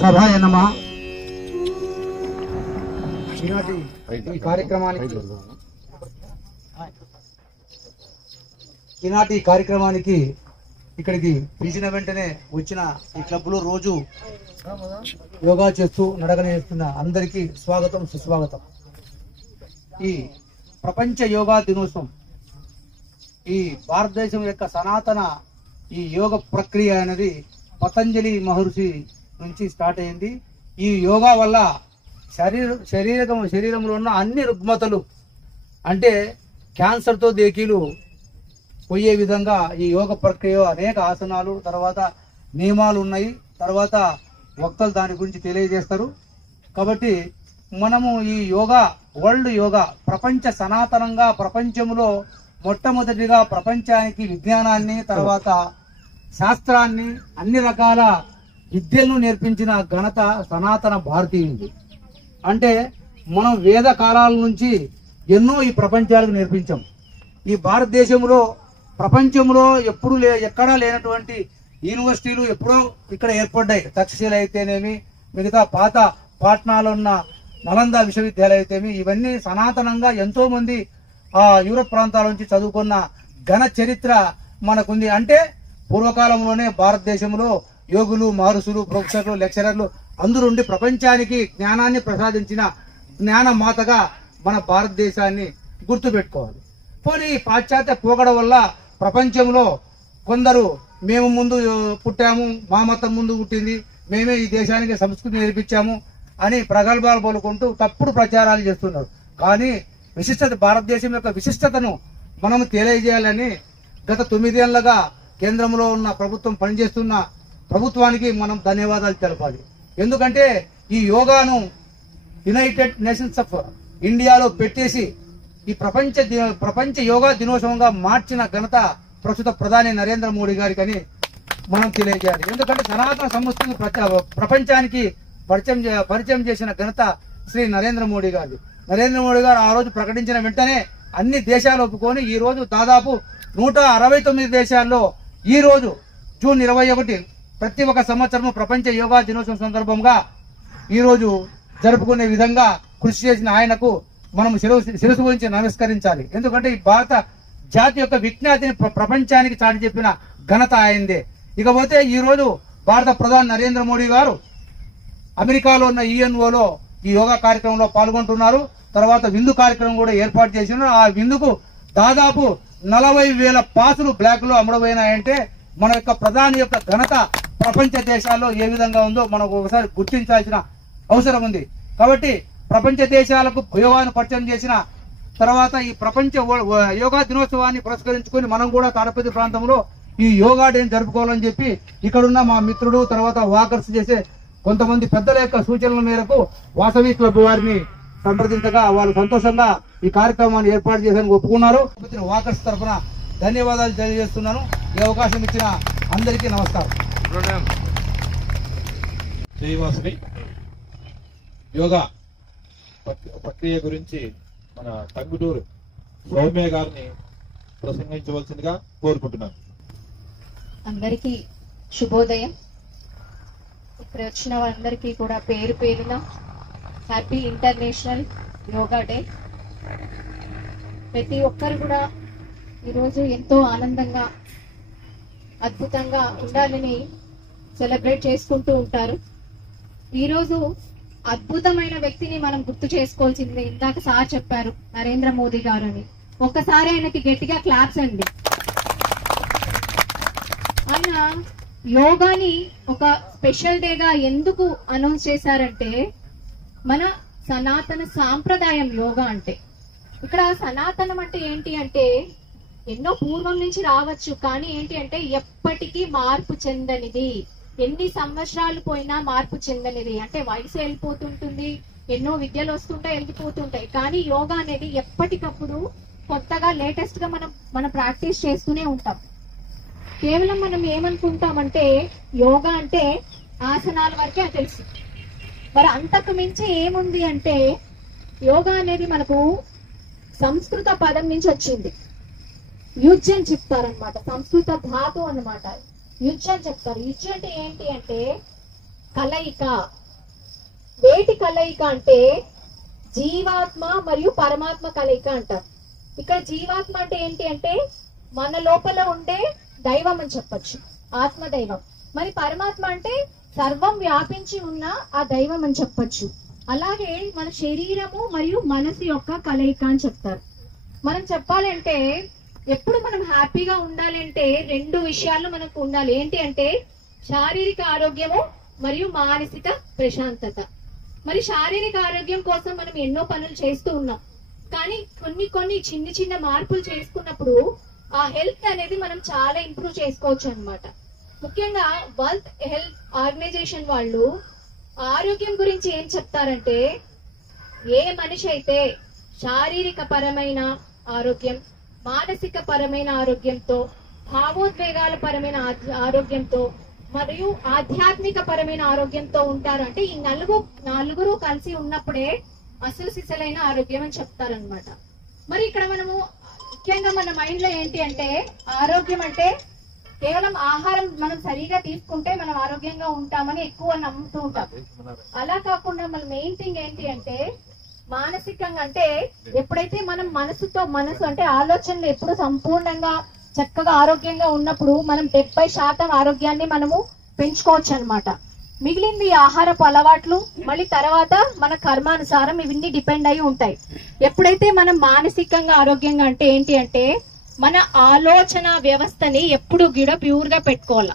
సభాయ నమః. ఈనాటి కార్యక్రమానికి ఇక్కడికి పిలిచిన వెంటనే వచ్చిన ఈ క్లబ్లో రోజు యోగా చేస్తూ నడకన చేస్తున్న అందరికీ స్వాగతం, సుస్వాగతం. ఈ ప్రపంచ యోగా దినోత్సవం ఈ భారతదేశం యొక్క సనాతన ఈ యోగ ప్రక్రియ అనేది పతంజలి నుంచి స్టార్ట్ అయింది. ఈ యోగా వల్ల శరీరంలో ఉన్న అన్ని రుగ్మతలు అంటే క్యాన్సర్తో దేకీలు పోయే విధంగా ఈ యోగ ప్రక్రియ అనేక ఆసనాలు, తర్వాత నియమాలు ఉన్నాయి. తర్వాత వక్తలు దాని గురించి తెలియజేస్తారు. కాబట్టి మనము ఈ యోగా, వరల్డ్ యోగా ప్రపంచ సనాతనంగా ప్రపంచంలో మొట్టమొదటిగా ప్రపంచానికి విజ్ఞానాన్ని, తర్వాత శాస్త్రాన్ని, అన్ని రకాల విద్యలను నేర్పించిన ఘనత సనాతన భారతీయుడిది. అంటే మనం వేద కాలాల నుంచి ఎన్నో ఈ ప్రపంచాలకు నేర్పించాం. ఈ భారతదేశంలో ప్రపంచంలో ఎక్కడా లేనటువంటి యూనివర్సిటీలు ఎప్పుడో ఇక్కడ ఏర్పడ్డాయి. తక్షశిల అయితేనేమి, మిగతా పాత పాట్నాలో ఉన్న నలంద విశ్వవిద్యాలయం అయితేమి, ఇవన్నీ సనాతనంగా ఎంతో మంది యూరోప్ ప్రాంతాల నుంచి చదువుకున్న ఘన చరిత్ర మనకుంది. అంటే పూర్వకాలంలోనే భారతదేశంలో యోగులు, మహర్షులు, ప్రొఫెసర్లు, లెక్చరర్లు అందరుండి ప్రపంచానికి జ్ఞానాన్ని ప్రసాదించిన జ్ఞానమాతగా మన భారతదేశాన్ని గుర్తుపెట్టుకోవాలి. పోనీ పాశ్చాత్య పోకడ వల్ల ప్రపంచంలో కొందరు మేము ముందు పుట్టాము, మా మతం ముందు పుట్టింది, మేమే ఈ దేశానికి సంస్కృతి నేర్పించాము అని ప్రగల్భాలు పలుకుంటూ తప్పుడు ప్రచారాలు చేస్తున్నారు. కానీ భారతదేశం యొక్క విశిష్టతను మనము తెలియజేయాలని గత 9 ఏళ్లుగా కేంద్రంలో ఉన్న ప్రభుత్వం పనిచేస్తున్న ప్రభుత్వానికి మనం ధన్యవాదాలు తెలపాలి. ఎందుకంటే ఈ యోగాను యునైటెడ్ నేషన్స్ ఆఫ్ ఇండియాలో పెట్టేసి ఈ ప్రపంచ యోగా దినోత్సవంగా మార్చిన ఘనత ప్రస్తుత ప్రధాని నరేంద్ర మోడీ గారికి అని మనం తెలియజేయాలి. ఎందుకంటే సనాతన సంస్కృతిని ప్రపంచానికి పరిచయం చేసిన ఘనత శ్రీ నరేంద్ర మోడీ గారు. నరేంద్ర మోడీ గారు ఆ రోజు ప్రకటించిన వెంటనే అన్ని దేశాలు ఒప్పుకొని ఈ రోజు దాదాపు 169 దేశాల్లో ఈ రోజు జూన్ 21 ప్రతి ఒక్క సంవత్సరం ప్రపంచ యోగా దినోత్సవం సందర్భంగా ఈ రోజు జరుపుకునే విధంగా కృషి చేసిన ఆయనకు మనం శిరస్సు గురించి నమస్కరించాలి. ఎందుకంటే ఈ భారత జాతి యొక్క విజ్ఞాతిని ప్రపంచానికి చాటి చెప్పిన ఘనత ఆయనదే. ఇకపోతే ఈ రోజు భారత ప్రధాని నరేంద్ర మోడీ గారు అమెరికాలో ఉన్న యుఎన్ఓలో ఈ యోగా కార్యక్రమంలో పాల్గొంటున్నారు. తర్వాత విందు కార్యక్రమం కూడా ఏర్పాటు చేసినారు. ఆ విందుకు దాదాపు 40,000 పాసులు బ్లాక్ లో అమ్ముడపోయినాయంటే మన యొక్క ప్రధాని యొక్క ఘనత ప్రపంచ దేశాల్లో ఏ విధంగా ఉందో మనకు ఒకసారి గుర్తించాల్సిన అవసరం ఉంది. కాబట్టి ప్రపంచ దేశాలకు యోగాను పరిచయం చేసిన తర్వాత ఈ ప్రపంచ యోగా దినోత్సవాన్ని పురస్కరించుకొని మనం కూడా తాడపల్లి ప్రాంతంలో ఈ యోగా డేని జరుపుకోవాలని చెప్పి ఇక్కడున్న మా మిత్రుడు, తర్వాత వాకర్స్ చేసే కొంతమంది పెద్దల యొక్క సూచనల మేరకు వాసవి క్లబ్ వారిని సంప్రదించగా వాళ్ళు సంతోషంగా ఈ కార్యక్రమాన్ని ఏర్పాటు చేసేందుకు ఒప్పుకున్నారు. వాకర్స్ తరఫున ధన్యవాదాలు తెలియజేస్తున్నాను. ఈ అవకాశం ఇచ్చిన అందరికీ నమస్కారం. జై వాసవి. యోగా ప్రక్రియ గురించి మన టంగుటూరు సౌమ్య గారిని ప్రసంగించవలసిందిగా కోరుకుంటున్నాను. అందరికీ శుభోదయం. ఇక్కడ వచ్చిన వారందరికీ కూడా పేరు పేరున హ్యాపీ ఇంటర్నేషనల్ యోగా డే. ప్రతి ఒక్కరు కూడా ఈరోజు ఎంతో ఆనందంగా, అద్భుతంగా ఉండాలని సెలబ్రేట్ చేసుకుంటూ ఉంటారు. ఈరోజు అద్భుతమైన వ్యక్తిని మనం గుర్తు చేసుకోవాల్సింది. ఇందాక సార్ చెప్పారు నరేంద్ర మోదీ గారు అని. ఒక్కసారి ఆయనకి గట్టిగా క్లాప్స్ అండి. ఆయన యోగాని ఒక స్పెషల్ డేగా ఎందుకు అనౌన్స్ చేశారంటే, మన సనాతన సాంప్రదాయం యోగా అంటే. ఇక్కడ సనాతనం అంటే ఏంటి అంటే ఎన్నో పూర్వం నుంచి రావచ్చు, కానీ ఏంటి అంటే ఎప్పటికీ మార్పు చెందనిది, ఎన్ని సంవత్సరాలు పోయినా మార్పు చెందనిది. అంటే వయసు వెళ్ళిపోతుంటుంది, ఎన్నో విద్యలు వస్తుంటాయి, వెళ్ళిపోతుంటాయి, కానీ యోగా అనేది ఎప్పటికప్పుడు కొత్తగా లేటెస్ట్ గా మనం ప్రాక్టీస్ చేస్తూనే ఉంటాం. కేవలం మనం ఏమనుకుంటామంటే యోగా అంటే ఆసనాల వరకే తెలుసు. మరి అంతకు మించి ఏముంది అంటే యోగా అనేది మనకు సంస్కృత పదం నుంచి వచ్చింది. యుజ్ అని చెప్తారనమాట, సంస్కృత ధాతు అన్నమాట. యుజ్ అని చెప్తారు. యుజ్ అంటే ఏంటి అంటే కలయిక. వేటి కలయిక అంటే జీవాత్మ మరియు పరమాత్మ కలయిక అంటారు. ఇక్కడ జీవాత్మ అంటే ఏంటి అంటే మన లోపల ఉండే దైవం అని చెప్పొచ్చు, ఆత్మదైవం. మరి పరమాత్మ అంటే సర్వం వ్యాపించి ఉన్న ఆ దైవం అని చెప్పొచ్చు. అలాగే మన శరీరము మరియు మనసు యొక్క కలయిక అని చెప్తారు. మనం చెప్పాలంటే ఎప్పుడు మనం హ్యాపీగా ఉండాలి అంటే 2 విషయాలు మనకు ఉండాలి. ఏంటి అంటే శారీరక ఆరోగ్యము మరియు మానసిక ప్రశాంతత. మరి శారీరక ఆరోగ్యం కోసం మనం ఎన్నో పనులు చేస్తూ ఉన్నాం, కానీ కొన్ని చిన్న మార్పులు చేసుకున్నప్పుడు ఆ హెల్త్ అనేది మనం చాలా ఇంప్రూవ్ చేసుకోవచ్చు అన్నమాట. ముఖ్యంగా వరల్డ్ హెల్త్ ఆర్గనైజేషన్ వాళ్ళు ఆరోగ్యం గురించి ఏం చెప్తారంటే ఏ మనిషి అయితే శారీరక పరమైన ఆరోగ్యం, మానసిక పరమైన ఆరోగ్యంతో, భావోద్వేగాల పరమైన ఆరోగ్యంతో మరియు ఆధ్యాత్మిక పరమైన ఆరోగ్యంతో ఉంటారు అంటే ఈ నలుగురు కలిసి ఉన్నప్పుడే అసలు సిసలైన ఆరోగ్యం అని చెప్తారనమాట. మరి ఇక్కడ మనము ముఖ్యంగా మన మైండ్ లో ఏంటి అంటే ఆరోగ్యం అంటే కేవలం ఆహారం మనం సరిగా తీసుకుంటే మనం ఆరోగ్యంగా ఉంటామని ఎక్కువ నమ్ముతూ ఉంటాం. అలా కాకుండా మన మెయిన్ థింగ్ ఏంటి అంటే మానసికంగా, అంటే ఎప్పుడైతే మనం మనసు అంటే ఆలోచనలు ఎప్పుడు సంపూర్ణంగా చక్కగా ఆరోగ్యంగా ఉన్నప్పుడు మనం 70% ఆరోగ్యాన్ని మనము పెంచుకోవచ్చు అన్నమాట. మిగిలింది ఆహారపు అలవాట్లు, మళ్ళీ తర్వాత మన కర్మానుసారం ఇవన్నీ డిపెండ్ అయి ఉంటాయి. ఎప్పుడైతే మనం మానసికంగా ఆరోగ్యంగా అంటే ఏంటి అంటే మన ఆలోచన వ్యవస్థని ఎప్పుడు కూడా ప్యూర్ గా పెట్టుకోవాలి.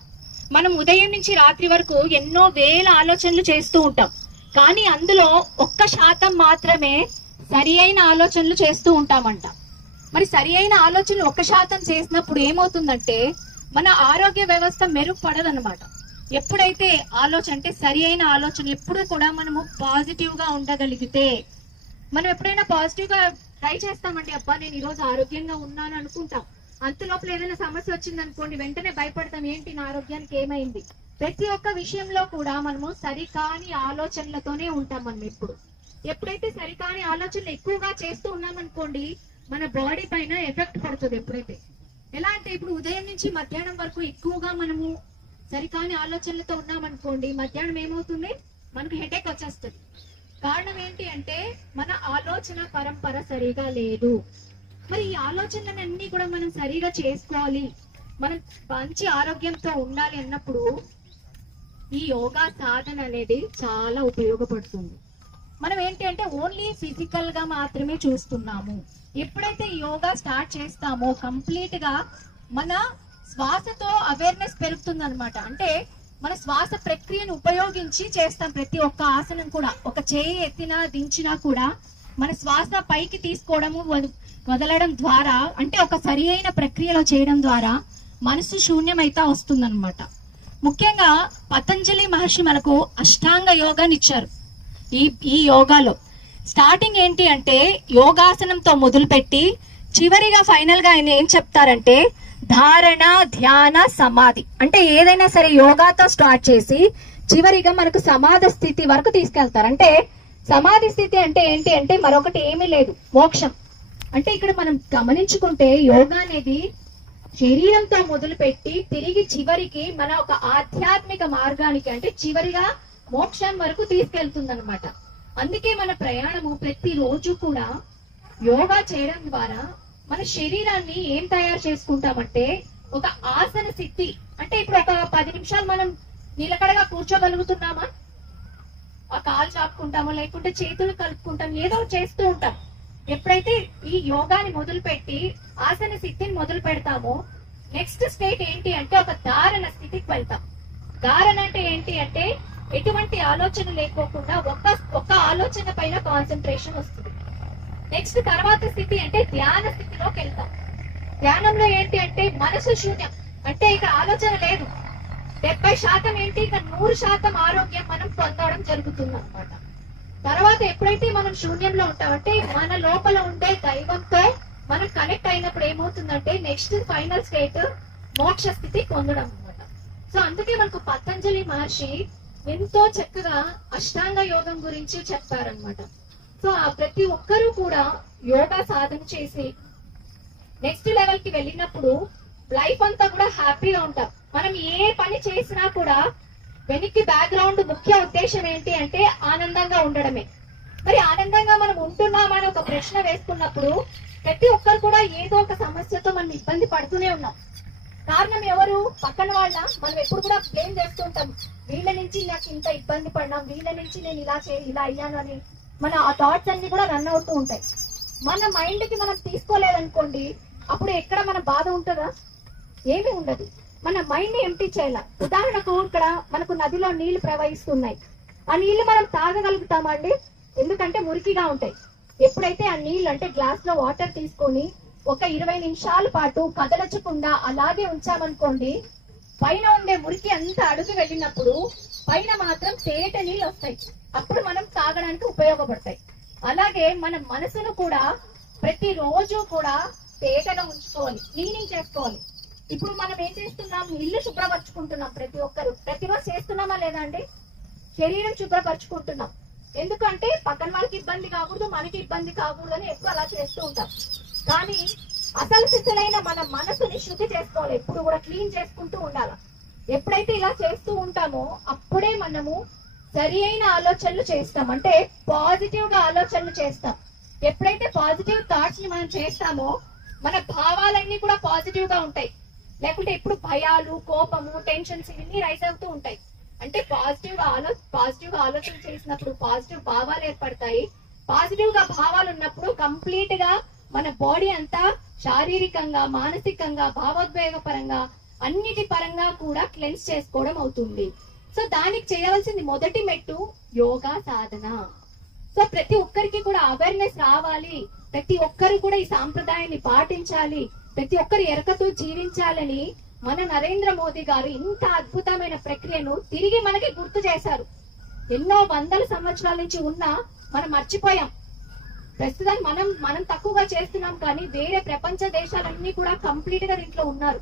మనం ఉదయం నుంచి రాత్రి వరకు ఎన్నో వేల ఆలోచనలు చేస్తూ ఉంటాం, కానీ అందులో 1% మాత్రమే సరి అయిన ఆలోచనలు చేస్తూ ఉంటామంట. మరి సరి అయిన ఆలోచనలు 1% చేసినప్పుడు ఏమవుతుందంటే మన ఆరోగ్య వ్యవస్థ మెరుగుపడదన్నమాట. ఎప్పుడైతే ఆలోచన అంటే సరి అయిన ఆలోచన ఎప్పుడు కూడా మనము పాజిటివ్ గా ఉండగలిగితే, మనం ఎప్పుడైనా పాజిటివ్ గా ట్రై చేస్తామంటే అబ్బా నేను ఈరోజు ఆరోగ్యంగా ఉన్నాను అనుకుంటాం, అంతలోపల ఏదైనా సమస్య వచ్చింది అనుకోండి వెంటనే భయపడతాం, ఏంటి నా ఆరోగ్యానికి ఏమైంది. ప్రతి ఒక్క విషయంలో కూడా మనము సరికాని ఆలోచనలతోనే ఉంటాం. మనం ఎప్పుడైతే సరికాని ఆలోచనలు ఎక్కువగా చేస్తూ ఉన్నామనుకోండి మన బాడీ పైన ఎఫెక్ట్ పడుతుంది. ఎప్పుడైతే ఎలా అంటే ఇప్పుడు ఉదయం నుంచి మధ్యాహ్నం వరకు ఎక్కువగా మనము సరికాని ఆలోచనలతో ఉన్నామనుకోండి మధ్యాహ్నం ఏమవుతుంది మనకు హెడేక్ వచ్చేస్తుంది. కారణం ఏంటి అంటే మన ఆలోచన పరంపర సరిగా లేదు. మరి ఈ ఆలోచనలన్నీ కూడా మనం సరిగా చేసుకోవాలి, మనం మంచి ఆరోగ్యంతో ఉండాలి అన్నప్పుడు ఈ యోగా సాధన అనేది చాలా ఉపయోగపడుతుంది. మనం ఏంటి అంటే ఓన్లీ ఫిజికల్ గా మాత్రమే చూస్తున్నాము. ఎప్పుడైతే యోగా స్టార్ట్ చేస్తామో కంప్లీట్ గా మన శ్వాసతో అవేర్నెస్ పెరుగుతుంది అనమాట. అంటే మన శ్వాస ప్రక్రియను ఉపయోగించి చేస్తాం ప్రతి ఒక్క ఆసనం కూడా. ఒక చేయి ఎత్తినా దించినా కూడా మన శ్వాస పైకి తీసుకోవడము వదలడం ద్వారా, అంటే ఒక సరి అయిన ప్రక్రియలో చేయడం ద్వారా మనసు శూన్యమైతే వస్తుందన్నమాట. ముఖ్యంగా పతంజలి మహర్షి మనకు అష్టాంగ యోగాని ఇచ్చారు. ఈ యోగాలో స్టార్టింగ్ ఏంటి అంటే యోగాసనంతో మొదలుపెట్టి చివరిగా ఫైనల్ గా ఆయన ఏం చెప్తారంటే ధారణ, ధ్యాన, సమాధి. అంటే ఏదైనా సరే యోగాతో స్టార్ట్ చేసి చివరిగా మనకు సమాధి స్థితి వరకు తీసుకెళ్తారు. అంటే సమాధి స్థితి అంటే ఏంటి అంటే మరొకటి ఏమీ లేదు, మోక్షం. అంటే ఇక్కడ మనం గమనించుకుంటే యోగా అనేది శరీరంతో మొదలుపెట్టి తిరిగి చివరికి మన ఒక ఆధ్యాత్మిక మార్గానికి అంటే చివరిగా మోక్షం వరకు తీసుకెళ్తుందన్నమాట. అందుకే మన ప్రయాణము ప్రతి రోజు కూడా యోగా చేయడం ద్వారా మన శరీరాన్ని ఏం తయారు చేసుకుంటామంటే ఒక ఆసన స్థితి. అంటే ఇప్పుడు ఒక 10 నిమిషాలు మనం నిలకడగా కూర్చోగలుగుతున్నామా, ఆ కాలు చాపుకుంటామో లేకుంటే చేతులు కలుపుకుంటాం, ఏదో చేస్తూ ఉంటాం. ఎప్పుడైతే ఈ యోగాని మొదలుపెట్టి ఆసన స్థితిని మొదలు పెడతామో నెక్స్ట్ స్టేట్ ఏంటి అంటే ఒక ధారణ స్థితికి వెళ్తాం. ధారణ అంటే ఏంటి అంటే ఎటువంటి ఆలోచన లేకోకుండా ఒక్క ఆలోచన పైన కాన్సన్ట్రేషన్ వస్తుంది. నెక్స్ట్ తర్వాత స్థితి అంటే ధ్యాన స్థితిలోకి వెళ్తాం. ధ్యానంలో ఏంటి అంటే మనసు శూన్యం, అంటే ఇక ఆలోచన లేదు. 70% ఏంటి ఇక 100% ఆరోగ్యం మనం పొందడం జరుగుతుంది అనమాట. తర్వాత ఎప్పుడైతే మనం శూన్యంలో ఉంటామంటే మన లోపల ఉండే దైవంతో మనం కనెక్ట్ అయినప్పుడు ఏమవుతుందంటే నెక్స్ట్ ఫైనల్ స్టేట్ మోక్ష స్థితి పొందడం అనమాట. సో అందుకే మనకు పతంజలి మహర్షి ఎంతో చక్కగా అష్టాంగ యోగం గురించి చెప్పారనమాట. సో ఆ ప్రతి ఒక్కరూ కూడా యోగా సాధన చేసి నెక్స్ట్ లెవెల్ కి వెళ్ళినప్పుడు లైఫ్ అంతా కూడా హ్యాపీగా ఉంటాం. మనం ఏ పని చేసినా కూడా వెనక్కి బ్యాక్గ్రౌండ్ ముఖ్య ఉద్దేశం ఏంటి అంటే ఆనందంగా ఉండడమే. మరి ఆనందంగా మనం ఉంటున్నామా అని ఒక ప్రశ్న వేసుకున్నప్పుడు ప్రతి ఒక్కరు కూడా ఏదో ఒక సమస్యతో మనం ఇబ్బంది పడుతూనే ఉన్నాం. కారణం ఎవరు? పక్కన వాళ్ళ. మనం ఎప్పుడు కూడా బ్లేమ్ చేస్తుంటాం, వీళ్ళ నుంచి నాకు ఇంత ఇబ్బంది పడినాం, వీళ్ళ నుంచి నేను ఇలా అయ్యాను అని మన ఆ థాట్స్ అన్ని కూడా రన్ అవుతూ ఉంటాయి. మన మైండ్ కి మనం తీసుకోలేదనుకోండి, అప్పుడు ఎక్కడ మన బాధ ఉంటుందా? ఏమీ ఉండదు. మన మైండ్ ని ఎంటీ చేయాల. ఉదాహరణకు ఇక్కడ మనకు నదిలో నీళ్లు ప్రవహిస్తున్నాయి, ఆ నీళ్లు మనం తాగగలుగుతామా అండి? ఎందుకంటే మురికిగా ఉంటాయి. ఎప్పుడైతే ఆ నీళ్లు అంటే గ్లాస్ లో వాటర్ తీసుకొని ఒక 20 నిమిషాల పాటు కదలచకుండా అలాగే ఉంచామనుకోండి, పైన ఉండే మురికి అంతా అడుగు వెళ్ళినప్పుడు పైన మాత్రం తేట నీళ్ళు వస్తాయి. అప్పుడు మనం తాగడానికి ఉపయోగపడతాయి. అలాగే మన మనసును కూడా ప్రతి రోజు కూడా తేటగా ఉంచుకోవాలి, క్లీనింగ్ చేసుకోవాలి. ఇప్పుడు మనం ఏం చేస్తున్నాం? ఇల్లు శుభ్రపరచుకుంటున్నాం. ప్రతి ఒక్కరు ప్రతిరోజు చేస్తున్నామా లేదా అండి? శరీరం శుభ్రపరచుకుంటున్నాం. ఎందుకంటే పక్కన వాళ్ళకి ఇబ్బంది కాకూడదు, మనకి ఇబ్బంది కాకూడదు అని ఎప్పుడు అలా చేస్తూ ఉంటాం. కానీ అసలు సిసలైన మన మనసుని శుద్ధి చేసుకోవాలి, ఎప్పుడు కూడా క్లీన్ చేసుకుంటూ ఉండాలి. ఎప్పుడైతే ఇలా చేస్తూ ఉంటామో అప్పుడే మనము సరి అయిన ఆలోచనలు చేస్తాం, అంటే పాజిటివ్ గా ఆలోచనలు చేస్తాం. ఎప్పుడైతే పాజిటివ్ థాట్స్ ని మనం చేస్తామో మన భావాలన్నీ కూడా పాజిటివ్ గా ఉంటాయి. లేకుంటే ఇప్పుడు భయాలు, కోపము, టెన్షన్స్ ఇవన్నీ రైజ్ అవుతూ ఉంటాయి. అంటే పాజిటివ్ గా ఆలోచన చేసినప్పుడు పాజిటివ్ భావాలు ఏర్పడతాయి. పాజిటివ్ గా భావాలు ఉన్నప్పుడు కంప్లీట్ గా మన బాడీ అంతా శారీరకంగా, మానసికంగా, భావోద్వేగ పరంగా అన్నిటి పరంగా కూడా క్లెన్స్ చేసుకోవడం అవుతుంది. సో దానికి చేయవలసింది మొదటి మెట్టు యోగా సాధన. సో ప్రతి ఒక్కరికి కూడా అవేర్నెస్ రావాలి, ప్రతి ఒక్కరు కూడా ఈ సాంప్రదాయాన్ని పాటించాలి, ప్రతి ఒక్కరు ఎరకతో జీవించాలని మన నరేంద్ర మోదీ గారు ఇంత అద్భుతమైన ప్రక్రియను తిరిగి మనకి గుర్తు చేశారు. ఎన్నో వందల సంవత్సరాల నుంచి ఉన్నా మనం మర్చిపోయాం. ప్రస్తుతం మనం తక్కువగా చేస్తున్నాం, కానీ వేరే ప్రపంచ దేశాలన్నీ కూడా కంప్లీట్ గా దీంట్లో ఉన్నారు.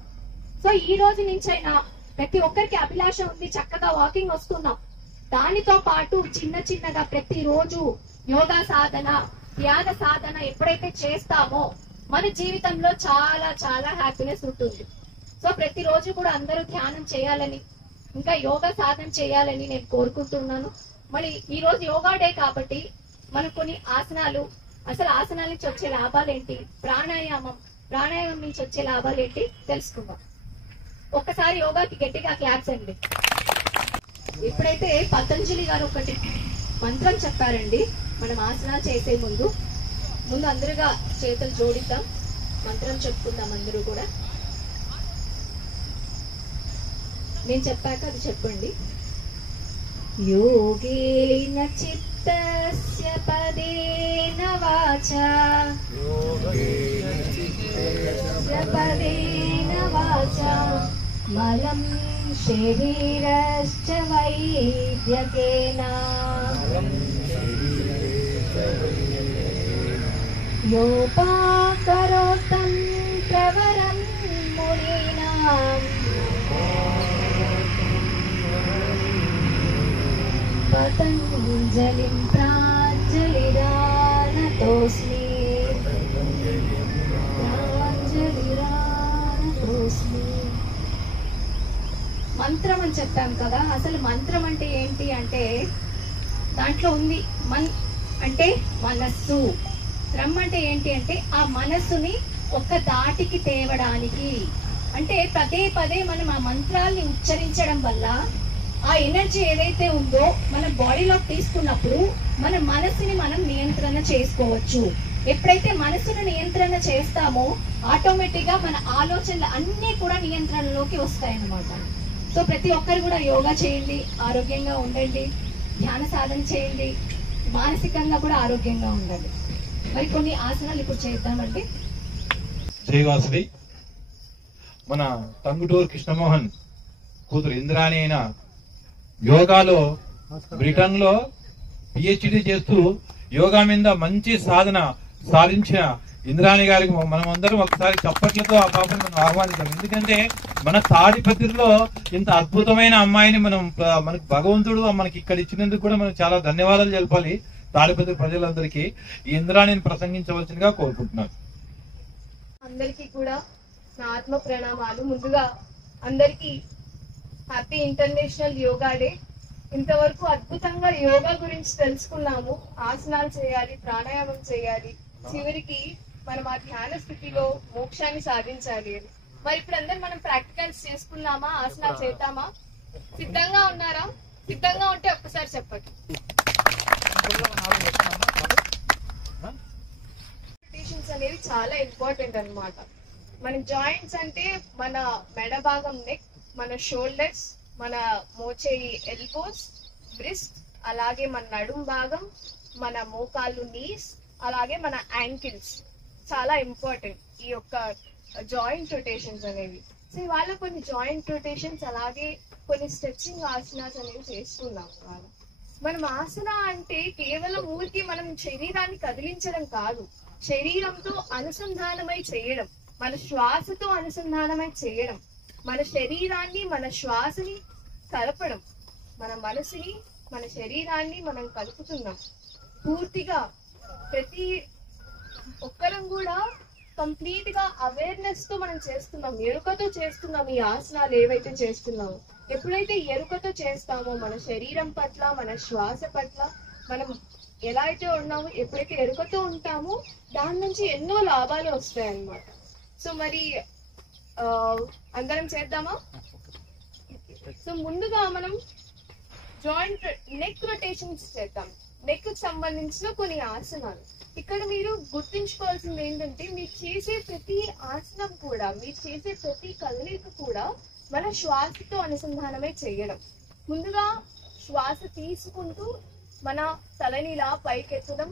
సో ఈ రోజు నుంచైనా ప్రతి ఒక్కరికి అభిలాష ఉంది, చక్కగా వాకింగ్ వస్తున్నాం. దానితో పాటు చిన్నగా ప్రతి రోజు యోగా సాధన, ధ్యాన సాధన ఎప్పుడైతే చేస్తామో మన జీవితంలో చాలా చాలా హ్యాపీనెస్ ఉంటుంది. సో ప్రతి రోజు కూడా అందరూ ధ్యానం చేయాలని, ఇంకా యోగా సాధన చేయాలని నేను కోరుకుంటున్నాను. మరి ఈ రోజు యోగా డే కాబట్టి మనం కొన్ని ఆసనాలు, అసలు ఆసనాల నుంచి వచ్చే లాభాలు ఏంటి, ప్రాణాయామం నుంచి వచ్చే లాభాలు ఏంటి తెలుసుకుందాం. ఒక్కసారి యోగాకి గట్టిగా క్లాప్స్ అండి. ఇప్పుడైతే పతంజలి గారు ఒకటి మంత్రం చెప్పారండి. మనం ఆసనాలు చేసే ముందు అందరుగా చేతులు జోడిద్దాం, మంత్రం చెప్పుకుందాం అందరూ కూడా. నేను చెప్పాక అది చెప్పండి. యోగేన చిత్తస్య పదేన వాచా, పదేన వాచా మలం శరీరశ్చ వైద్యకేన యోపాకరోతం ప్రవరం మునీనాం పతంజలిం ప్రాంజలిరానతోస్మి. మంత్రం అని చెప్పాం కదా, అసలు మంత్రం అంటే ఏంటి అంటే దాంట్లో ఉంది మన్ అంటే మనస్సు, త్రమ్ అంటే ఏంటి అంటే ఆ మనస్సుని ఒక దాటికి తేవడానికి. అంటే పదే మనం ఆ మంత్రాల్ని ఉచ్చరించడం వల్ల ఆ ఎనర్జీ ఏదైతే ఉందో మన బాడీలో తీసుకున్నప్పుడు మన మనసుని మనం నియంత్రణ చేసుకోవచ్చు. ఎప్పుడైతే మనసును నియంత్రణ చేస్తామో ఆటోమేటిక్ గా మన ఆలోచనలు అన్ని కూడా నియంత్రణలోకి వస్తాయన్నమాట. సో ప్రతి ఒక్కరు కూడా యోగా చేయండి, ఆరోగ్యంగా ఉండండి, ధ్యాన సాధన చేయండి, మానసికంగా కూడా ఆరోగ్యంగా ఉండండి. మరి కొన్ని ఆసనాలు ఇప్పుడు చేద్దామండి. జయవాసవి మన టంగుటూరు కృష్ణమోహన్ కూతురు ఇంద్రాణి అయిన యోగాలో బ్రిటన్ లో పిహెచ్డి చేస్తూ యోగా మీద మంచి సాధన సాధించిన ఇంద్రాణి గారికి మనం అందరం ఒకసారి చప్పట్లతో ఆ పాపను మనం ఆహ్వానిద్దాం. ఎందుకంటే మన తాడిపత్రిలో ఇంత అద్భుతమైన అమ్మాయిని మనకు భగవంతుడు మనకి ఇక్కడ ఇచ్చినందుకు కూడా మనం చాలా ధన్యవాదాలు తెలపాలి తాడిపత్రి ప్రజలందరికీ. ఈ ఇంద్రాణిని ప్రసంగించవలసిందిగా కోరుకుంటున్నాను. అందరికీ కూడా నా ఆత్మ ప్రణామాలు. ముందుగా అందరికీ హ్యాపీ ఇంటర్నేషనల్ యోగా డే. ఇంతవరకు అద్భుతంగా యోగా గురించి తెలుసుకున్నాము. ఆసనాలు చేయాలి, ప్రాణాయామం చేయాలి, చివరికి మనం ఆ ధ్యాన స్థితిలో మోక్షాన్ని సాధించాలి అని. మరి ఇప్పుడు అందరు మనం ప్రాక్టికల్స్ చేసుకున్నామా? ఆసనాలు చేద్దామా? సిద్ధంగా ఉన్నారా? సిద్ధంగా ఉంటే ఒక్కసారి చెప్పండి. మెడిటేషన్స్ అనేవి చాలా ఇంపార్టెంట్ అన్నమాట. మన జాయింట్స్ అంటే మన మెడ భాగం నెక్, మన షోల్డర్స్, మన మోచేయి ఎల్బోస్, బ్రిస్ట్, అలాగే మన నడుం భాగం, మన మోకాళ్ళు నీస్, అలాగే మన యాంకిల్స్ చాలా ఇంపార్టెంట్ ఈ యొక్క జాయింట్ రొటేషన్స్ అనేవి. సో ఇవాళ కొన్ని జాయింట్ రొటేషన్స్ అలాగే కొన్ని స్ట్రెచింగ్ ఆసనాస్ అనేవి చేస్తున్నాం. ఇవాళ మనం ఆసన అంటే కేవలం ఊరికి మనం శరీరాన్ని కదిలించడం కాదు, శరీరంతో అనుసంధానమై చేయడం, మన శ్వాసతో అనుసంధానమై చేయడం, మన శరీరాన్ని మన శ్వాసని కలపడం, మన మనసుని మన శరీరాన్ని మనం కలుపుతున్నాం. పూర్తిగా ప్రతి ఒక్కరం కూడా కంప్లీట్ గా అవేర్నెస్ తో మనం చేస్తున్నాం, ఎరుకతో చేస్తున్నాం ఈ ఆసనాలు ఏవైతే చేస్తున్నామో. ఎప్పుడైతే ఎరుకతో చేస్తామో మన శరీరం పట్ల, మన శ్వాస పట్ల మనం ఎలా అయితే ఉన్నామో, ఎప్పుడైతే ఎరుకతో ఉంటామో దాని నుంచి ఎన్నో లాభాలు వస్తాయి అన్నమాట. సో మరి అందరం చేద్దామా? సో ముందుగా మనం జాయింట్ నెక్ రొటేషన్స్ చేద్దాం. నెక్ కి సంబంధించిన కొన్ని ఆసనాలు. ఇక్కడ మీరు గుర్తుంచుకోవాల్సింది ఏంటంటే, మీరు చేసే ప్రతి ఆసనం కూడా, మీరు చేసే ప్రతి కదలిక కూడా మన శ్వాసతో అనుసంధానమే చేయడం. ముందుగా శ్వాస తీసుకుంటూ మన తలని ఇలా పైకెత్తడం,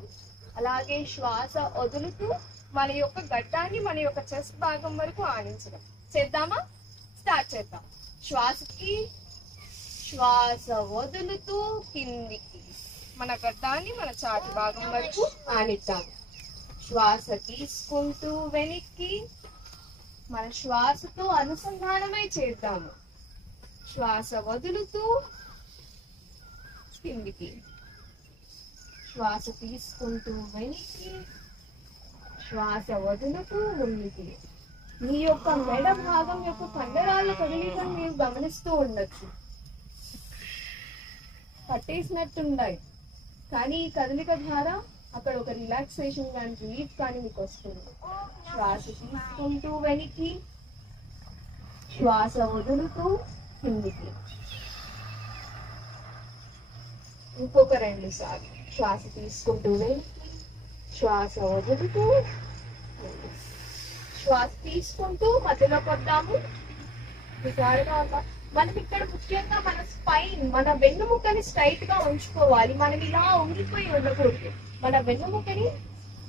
అలాగే శ్వాస వదులుతూ మన యొక్క గడ్డాన్ని మన యొక్క చెస్ట్ భాగం వరకు ఆనించడం. చేద్దామా? స్టార్ట్ చేద్దాం. శ్వాసకి శ్వాస వదులుతూ కిందికి మన గడ్డాన్ని మన ఛాతి భాగం వరకు ఆనిద్దాం. శ్వాస తీసుకుంటూ వెనక్కి మన శ్వాసతో అనుసంధానమై చేద్దాము. శ్వాస వదులుతూ కిందికి, శ్వాస తీసుకుంటూ వెనక్కి, శ్వాస వదులుతూ ముందుకి. మీ యొక్క మెడ భాగం యొక్క కండరాల కదలికను మీరు గమనిస్తూ ఉండొచ్చు. పట్టేసినట్టున్నాయి, కానీ ఈ కదలిక ద్వారా అక్కడ ఒక రిలాక్సేషన్ కానీ రిలీఫ్ కానీ మీకు వస్తుంది. శ్వాస తీసుకుంటూ వెనక్కి, శ్వాస వదులుతూ కిందికి. ఇంకొక 2 సార్లు. శ్వాస తీసుకుంటూ వెనక్కి, శ్వాస వదులుతూ, శ్వాస తీసుకుంటూ మధ్యలో కొద్దాము. మనకి ఇక్కడ ముఖ్యంగా మన స్పైన్, మన వెన్నుముక్కని స్ట్రైట్ గా ఉంచుకోవాలి. మనం ఇలా ఉంగిపోయి ఉండకూడదు. మన వెన్నుముక్కని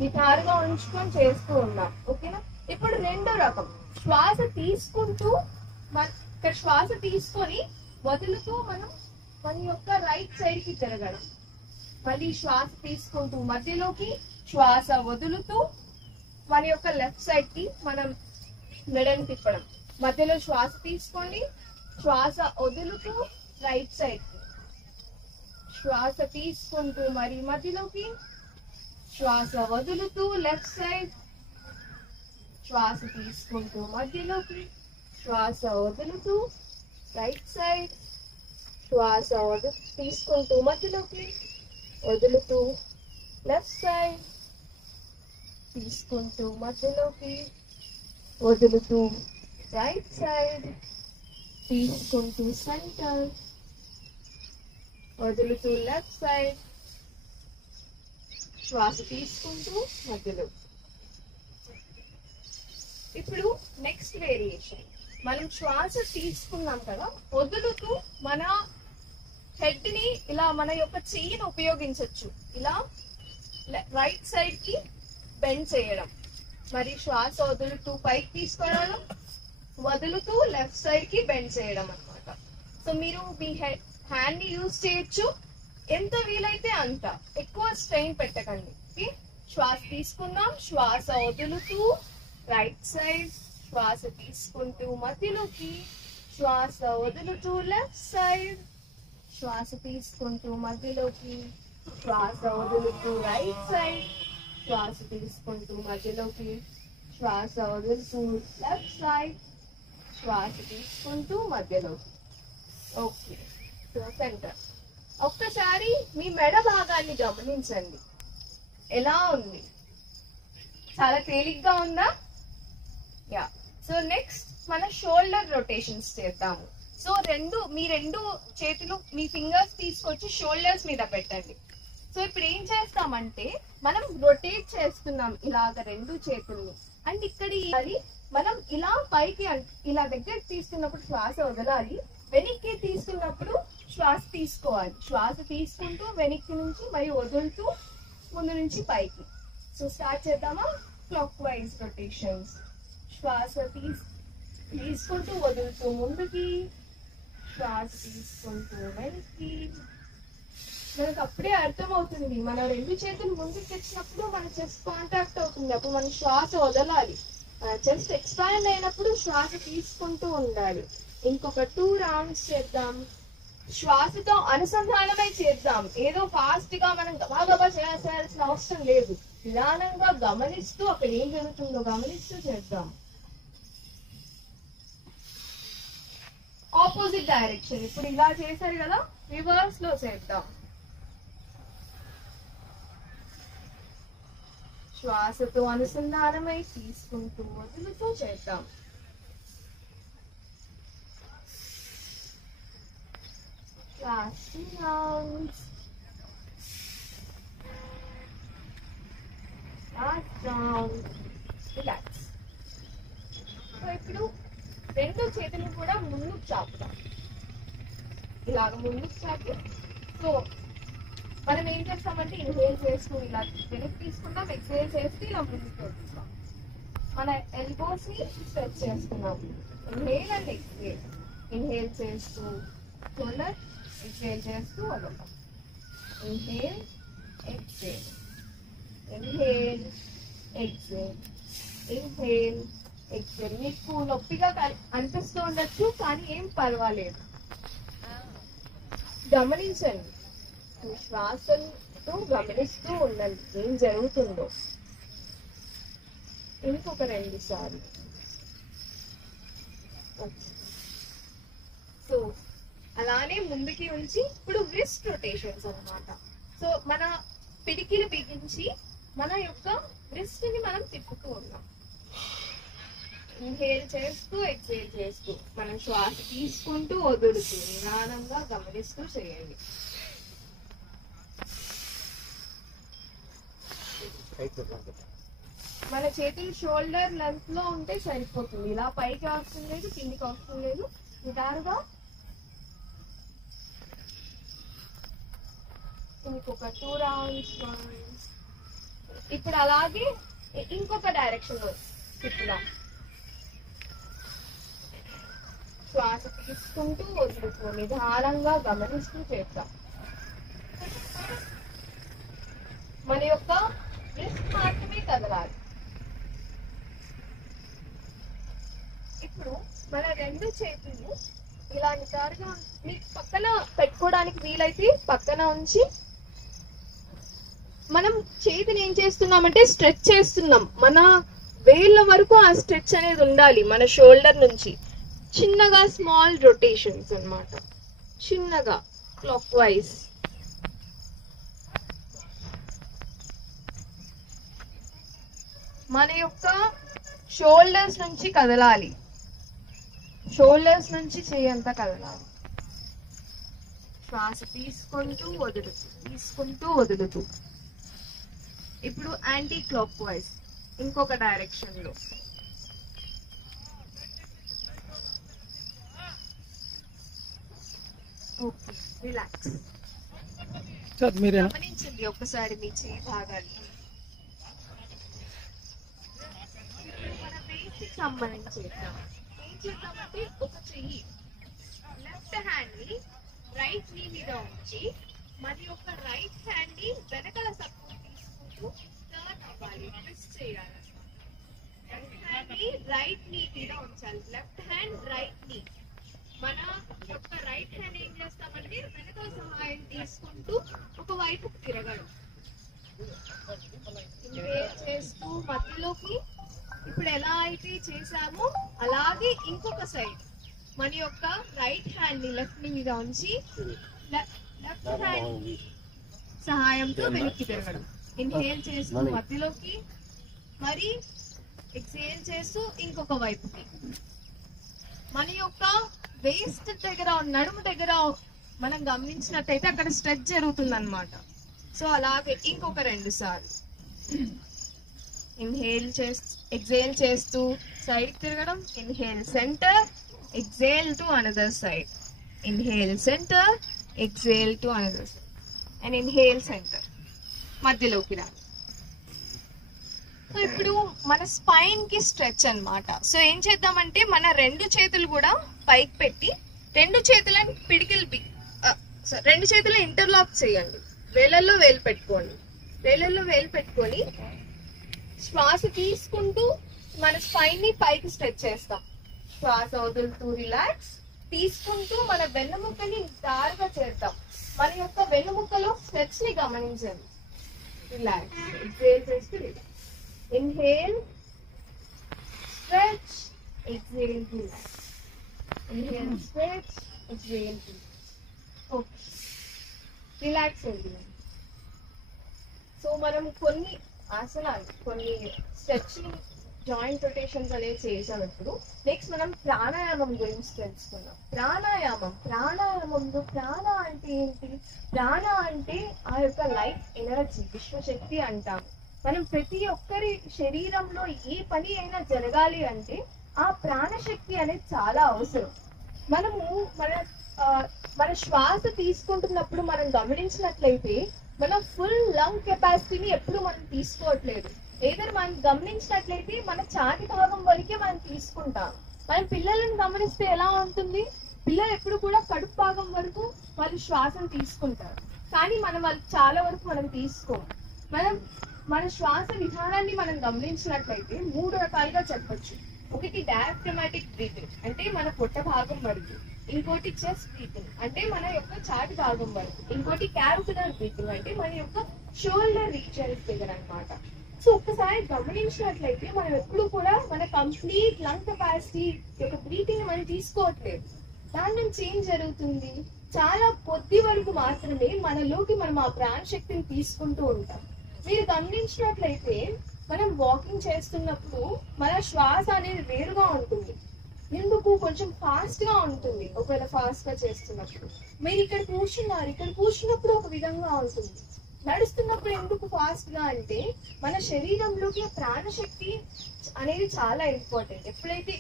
నిటారుగా ఉంచుకొని చేస్తూ ఉన్నాం. ఓకేనా? ఇప్పుడు 2వ రకం. శ్వాస తీసుకుంటూ ఇక్కడ శ్వాస తీసుకొని వదులుతూ మనం మన యొక్క రైట్ సైడ్ కి తిరగడం. మళ్ళీ శ్వాస తీసుకుంటూ మధ్యలోకి, శ్వాస వదులుతూ మన యొక్క లెఫ్ట్ సైడ్ కి మనం మెడని తిప్పడం. మధ్యలో శ్వాస తీసుకోండి, శ్వాస వదులుతూ రైట్ సైడ్ కి, శ్వాస తీసుకుంటూ మరి మధ్యలోకి, శ్వాస వదులుతూ లెఫ్ట్ సైడ్, శ్వాస తీసుకుంటూ మధ్యలోకి, శ్వాస వదులుతూ రైట్ సైడ్, శ్వాస తీసుకుంటూ మధ్యలోకి, వదులుతూ లెఫ్ట్ సైడ్, తీసుకుంటూ మధ్యలోకి, వదులుతూ రైట్ సైడ్, తీసుకుంటూ సెంటర్, వదులుతూ లెఫ్ట్ సైడ్, శ్వాస తీసుకుంటూ మధ్యలో. ఇప్పుడు నెక్స్ట్ వేరియేషన్. మనం శ్వాస తీసుకున్నాం కదా, వదులుతూ మన హెడ్ ని ఇలా మన యొక్క చెయ్యిని ఉపయోగించవచ్చు. ఇలా రైట్ సైడ్ కి బెండ్ చేయడం, మరి శ్వాస వదులుతూ పైకి తీసుకోవడం, వదులుతూ లెఫ్ట్ సైడ్ కి బెండ్ చేయడం అన్నమాట. సో మీరు మీ హ్యాండ్ ని యూజ్ చేయొచ్చు, ఎంత వీలైతే అంత, ఎక్కువ స్ట్రెయిన్ పెట్టకండి. ఓకే? శ్వాస తీసుకుందాం, శ్వాస వదులుతూ రైట్ సైడ్, శ్వాస తీసుకుంటూ మధ్యలోకి, శ్వాస వదులుతూ లెఫ్ట్ సైడ్, శ్వాస తీసుకుంటూ మధ్యలోకి, శ్వాస వదులుతూ రైట్ సైడ్, శ్వాస తీసుకుంటూ మధ్యలోకి, శ్వాస వదులుతూ లెఫ్ట్ సైడ్, శ్వాస తీసుకుంటూ మధ్యలోకి. Okay, so centre. ఒక్కసారి మీ మెడ భాగాన్ని గమనించండి, ఎలా ఉంది? చాలా తేలిగ్గా ఉందా? యా. సో నెక్స్ట్ మన షోల్డర్ రొటేషన్స్ చేద్దాము. సో మీ రెండు చేతులు, మీ ఫింగర్స్ తీసుకొచ్చి షోల్డర్స్ మీద పెట్టండి. సో ఇప్పుడు ఏం చేస్తామంటే మనం రొటేట్ చేస్తున్నాం ఇలాగ రెండు చేతుల్ని. అండ్ ఇక్కడ మనం ఇలా పైకి ఇలా దగ్గరికి తీసుకున్నప్పుడు శ్వాస వదలాలి, వెనక్కి తీసుకున్నప్పుడు శ్వాస తీసుకోవాలి. శ్వాస తీసుకుంటూ వెనక్కి నుంచి మరియు వదులుతూ ముందు నుంచి పైకి. సో స్టార్ట్ చేద్దామా? Clock wise rotations. శ్వాస తీసుకుంటూ వదులుతూ ముందుకి, శ్వాస తీసుకుంటూ వెనక్కి. మనకు అప్పుడే అర్థమవుతుంది, మన రెండు చేతులు ముందుకు తెచ్చినప్పుడు మన చెస్ట్ కాంటాక్ట్ అవుతుంది, అప్పుడు మన శ్వాస వదలాలి. చెస్ట్ ఎక్స్పాండ్ అయినప్పుడు శ్వాస తీసుకుంటూ ఉండాలి. ఇంకొక 2 రౌండ్స్ చేద్దాం. శ్వాసతో అనుసంధానమై చేద్దాం. ఏదో ఫాస్ట్ గా మనం గబాగబా చేయాల్సిన అవసరం లేదు. నిదానంగా గమనిస్తూ అక్కడ ఏం జరుగుతుందో గమనిస్తూ చేద్దాం. Opposite direction. ఇప్పుడు ఇలా చేశారు కదా, రివర్స్ లో చేద్దాం. శ్వాసతో అనుసంధానమై తీసుకుంటూ వదులుతూ చేద్దాం. Last round. Last round. Relax. So ఇప్పుడు రెండు చేతులు కూడా ముందుకు చాపుతాం, ఇలాగ ముందుకు చాపి. సో మనం ఏం చేస్తామంటే ఇన్హేల్ చేస్తూ ఇలా వెనక్కి తీసుకుంటాం, ఎక్స్హేల్ చేస్తూ ఇలా ముందుకు వస్తాం. మన ఎల్బోస్ ని స్ట్రెచ్ చేస్తున్నాం. Inhale and exhale. ఇన్హేల్ చేస్తూ షోల్డర్, ఎక్స్హేల్ చేస్తూ వదలడం. Inhale exhale, inhale exhale, inhale exhale. మీకు నొప్పిగా అనిపిస్తూ ఉండొచ్చు, కానీ ఏం పర్వాలేదు. గమనించండి, శ్వాసతో గమనిస్తూ ఉండండి ఏం జరుగుతుందో. ఇంకొక 2 సార్లు. సో అలానే ముందుకి ఉంచి ఇప్పుడు రిస్ట్ రొటేషన్స్ అన్నమాట. సో మన పిడికిలు బిగించి మన యొక్క రిస్ట్ ని మనం తిప్పుతూ ఉన్నాం. ఇన్హేల్ చేస్తూ ఎక్స్హేల్ చేస్తూ మనం శ్వాస తీసుకుంటూ వదులుతూ నిదానంగా గమనిస్తూ చేయండి. మన చేతులు షోల్డర్ లెంత్ లో ఉంటే సరిపోతుంది. ఇలా పైకి అవసరం లేదు, కిందికి అవసరం లేదు. నిదారుగా ఇంకొక 2 రౌండ్స్. ఇప్పుడు అలాగే ఇంకొక డైరెక్షన్ లో తిప్పుదాం. శ్వాస తీసుకుంటూ వదులుతూ నిదానంగా గమనిస్తూ చేద్దాం. మన యొక్క రిస్ట్ మాత్రమే కదలాలి. ఇప్పుడు మన రెండు చేతులు ఇలా నిదారుగా మీకు పక్కన పెట్టుకోవడానికి వీలైతే పక్కన ఉంచి మనం చేతిని ఏం చేస్తున్నామంటే స్ట్రెచ్ చేస్తున్నాం. మన వేళ్ళ వరకు ఆ స్ట్రెచ్ అనేది ఉండాలి. మన షోల్డర్ నుంచి చిన్నగా స్మాల్ రొటేషన్స్ అన్నమాట. చిన్నగా క్లాక్ వైజ్. మన యొక్క షోల్డర్స్ నుంచి కదలాలి. షోల్డర్స్ నుంచి చేయంతా కదలాలి. శ్వాస తీసుకుంటూ వదులుతూ, తీసుకుంటూ వదులుతూ. ఇప్పుడు యాంటీ క్లాక్ వైజ్ ఇంకొక డైరెక్షన్ లో. Okay, relax. గమనించండి ఒక్కసారి మీ చేయి భాగాన్ని. మన బేసిక్ సంబంధించి చేద్దాం. ఏం చేద్దామంటే ఒక చెయ్యి లెఫ్ట్ హ్యాండ్ ని రైట్ నీ మీద ఉంచి మరి యొక్క రైట్ హ్యాండ్ ని వెనకాల సపోర్ట్ తీసుకుంటూ టర్న్ అవ్వాలి, ట్విస్ట్ చేయాలి. లెఫ్ట్ హ్యాండ్ ని రైట్ నీ మీద ఉంచాలి. లెఫ్ట్ హ్యాండ్ రైట్ నీ. మన యొక్క రైట్ హ్యాండ్ ఏం చేస్తామంటే వెనకాల సహాయం తీసుకుంటూ ఒక వైపుకు తిరగడం. ఇన్హేల్ చేస్తూ మధ్యలోకి. ఇప్పుడు ఎలా అయితే చేసామో అలాగే ఇంకొక సైడ్ మన యొక్క రైట్ హ్యాండ్ ని లెఫ్ట్ ని మీద ఉంచి లెఫ్ట్ హ్యాండ్ సహాయంతో వెనక్కి తిరగడం. ఇన్హేల్ చేస్తూ మధ్యలోకి, మరి ఎక్సేల్ చేస్తూ ఇంకొక వైపుకి. మన యొక్క వేస్ట్ దగ్గర, నడుము దగ్గర మనం గమనించినట్టయితే అక్కడ స్ట్రెచ్ జరుగుతుంది అనమాట. సో అలాగే ఇంకొక 2 సార్లు ఇన్హేల్ చేస్తూ ఎక్సేల్ చేస్తూ సైడ్ తిరగడం. Inhale centre, exhale to another side. Inhale centre, exhale to another side. And inhale centre, మధ్యలోకి రా. సో ఇప్పుడు మన స్పైన్ కి స్ట్రెచ్ అన్నమాట. సో ఏం చేద్దామంటే మన 2 చేతులు కూడా పైకి పెట్టి 2 చేతులను రెండు చేతులు ఇంటర్లాక్ చేయండి. వేలల్లో వేలు పెట్టుకోండి. వేలల్లో వేలు పెట్టుకొని శ్వాస తీసుకుంటూ మన స్పైన్ ని పైకి స్ట్రెచ్ చేస్తాం. శ్వాస వదులుతూ రిలాక్స్, తీసుకుంటూ మన వెన్నుముక్కని దారుగా చేద్దాం. మన యొక్క వెన్నుముక్కలో స్ట్రెచ్ ని గమనించండి. రిలాక్స్, ఎక్సేల్ చేస్తూ relax. Inhale, stretch, exhale, relax. Inhale, stretch, exhale, relax. Okay. Relax again. So మనం కొన్ని ఆసనాలు, కొన్ని స్ట్రెచింగ్, జాయింట్ రొటేషన్స్ అనేవి చేసాం. ఇప్పుడు నెక్స్ట్ మనం ప్రాణాయామం గురించి తెలుసుకుందాం. ప్రాణాయామంలో ప్రాణ అంటే ఏంటి? ప్రాణ అంటే ఆ యొక్క లైఫ్ ఎనర్జీ, విశ్వశక్తి అంటాం. మనం ప్రతి ఒక్కరి శరీరంలో ఏ పని అయినా జరగాలి అంటే ఆ ప్రాణశక్తి అనేది చాలా అవసరం. మనము మన శ్వాస తీసుకుంటున్నప్పుడు మనం గమనించినట్లయితే మన ఫుల్ లంగ్ కెపాసిటీని ఎప్పుడు మనం తీసుకోవట్లేదు. ఏదైనా మనం గమనించినట్లయితే మన ఛాతి భాగం వరకే మనం తీసుకుంటాం. మనం పిల్లలను గమనిస్తే ఎలా ఉంటుంది? పిల్లలు ఎప్పుడు కూడా కడుపు భాగం వరకు వాళ్ళు శ్వాసను తీసుకుంటారు, కానీ వాళ్ళు చాలా వరకు మనం తీసుకోం. మన శ్వాస విధానాన్ని మనం గమనించినట్లయితే 3 రకాలుగా చెప్పొచ్చు. ఒకటి డయాఫ్రమాటిక్ బ్రీతింగ్, అంటే మన పొట్ట భాగం వరకు. ఇంకోటి చెస్ట్ బ్రీతింగ్, అంటే మన యొక్క ఛాతి భాగం వరకు. ఇంకోటి క్యావిక్యులర్ బ్రీతింగ్, అంటే మన యొక్క షోల్డర్ రీజన్స్ దగ్గర అన్నమాట. సో ఒక్కసారి గమనించినట్లయితే మనం ఎప్పుడు కూడా మన కంప్లీట్ లంగ్ కెపాసిటీ యొక్క బ్రీతింగ్ మనం తీసుకోవట్లేదు. దాని నుంచి ఏం జరుగుతుంది? చాలా కొద్ది వరకు మాత్రమే మనలోకి మనం ఆ ప్రాణశక్తిని తీసుకుంటూ ఉంటాం. మీరు గమనించినట్లయితే మనం వాకింగ్ చేస్తున్నప్పుడు మన శ్వాస అనేది వేరుగా ఉంటుంది. ఎందుకు? కొంచెం ఫాస్ట్ గా ఉంటుంది. ఒకవేళ ఫాస్ట్ గా చేస్తున్నప్పుడు మీరు ఇక్కడ కూర్చున్నప్పుడు ఒక విధంగా ఉంటుంది. నడుస్తున్నప్పుడు ఎందుకు ఫాస్ట్ గా అంటే మన శరీరంలోకి ప్రాణశక్తి అనేది చాలా ఇంపార్టెంట్. ఎప్పుడైతే